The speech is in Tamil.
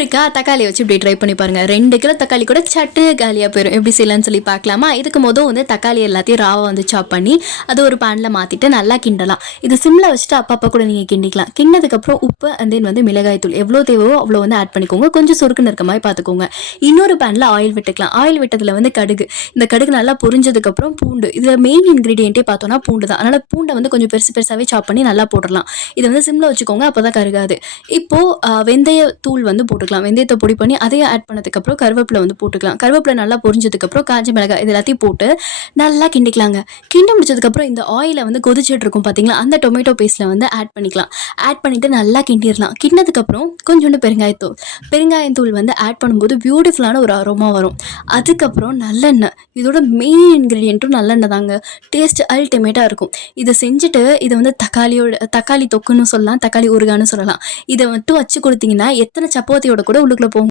ஒருக்கா தக்காளி வச்சு இப்படி ட்ரை பண்ணி பாருங்க. 2 கிலோ தக்காளி கூட சட்டுன்னு காலியாக போயிடும். எப்படி செய்யலாம்னு சொல்லி பார்க்கலாமா? இதுக்கு மொதல் வந்து தக்காளி எல்லாத்தையும் ராவை வந்து சாப் பண்ணி அது ஒரு பேனில் மாற்றிட்டு நல்லா கிண்டலாம். இது சிம்மில் வச்சுட்டு அப்பப்போ கூட நீங்கள் கிண்டிக்கலாம். கிண்டதுக்கப்புறம் உப்பு அண்ட் தென் வந்து மிளகாய் தூள் எவ்வளோ தேவையோ அவ்வளோ வந்து ஆட் பண்ணிக்கோங்க. கொஞ்சம் சுருக்குன்னு இருக்க மாதிரி பார்த்துக்கோங்க. இன்னொரு பேனில் ஆயில் விட்டுக்கலாம். ஆயில் விட்டதில் வந்து கடுகு, இந்த கடுகு நல்லா பொரிஞ்சதுக்கப்புறம் பூண்டு, இதில் மெயின் இன்க்ரீடியண்ட்டே பார்த்தோன்னா பூண்டு தான். அதனால் பூண்டை வந்து கொஞ்சம் பெருசு பெருசாகவே சாப் பண்ணி நல்லா போட்டுடலாம். இதை வந்து சிம்மில் வச்சுக்கோங்க, அப்போ தான் கருகாது. இப்போது வெந்தய தூள் வந்து போட்டுக்கலாம். வெந்தயத்தை பொடி பண்ணி அதையும் ஆட் பண்ணதுக்கப்புறம் கருவேப்பிலை வந்து போட்டுக்கலாம். கருவேப்பிலை நல்லா பொரிஞ்சதுக்கப்புறம் காஞ்ச மிளகாய் இது எல்லாத்தையும் போட்டு நல்லா கிண்டிக்கலாங்க. கிண்டி முடிச்சதுக்கப்புறம் இந்த ஆயிலை வந்து கொதிச்சுட்டு இருக்கும் பார்த்தீங்களா, அந்த டொமேட்டோ பேஸ்ட்டில் வந்து ஆட் பண்ணிக்கலாம். ஆட் பண்ணிவிட்டு நல்லா கிண்டிடலாம். கிண்டினதுக்கப்புறம் கொஞ்சோண்டு பெருங்காயத்தூள் வந்து ஆட் பண்ணும்போது பியூட்டிஃபுல்லான ஒரு அரோமா வரும். அதுக்கப்புறம் நல்லெண்ணெய், இதோட மெயின் இன்க்ரீடியண்ட்டும் நல்லெண்ணெய் தாங்க. டேஸ்ட் அல்டிமேட்டாக இருக்கும். இதை செஞ்சுட்டு இதை வந்து தக்காளி தொக்குன்னு சொல்லலாம், தக்காளி ஊறுகான்னு சொல்லலாம். இதை மட்டும் வச்சு கொடுத்தீங்கன்னா எத்தனை சப்பாத்தியோட கூட உள்ளுக்குள்ளே போகும்.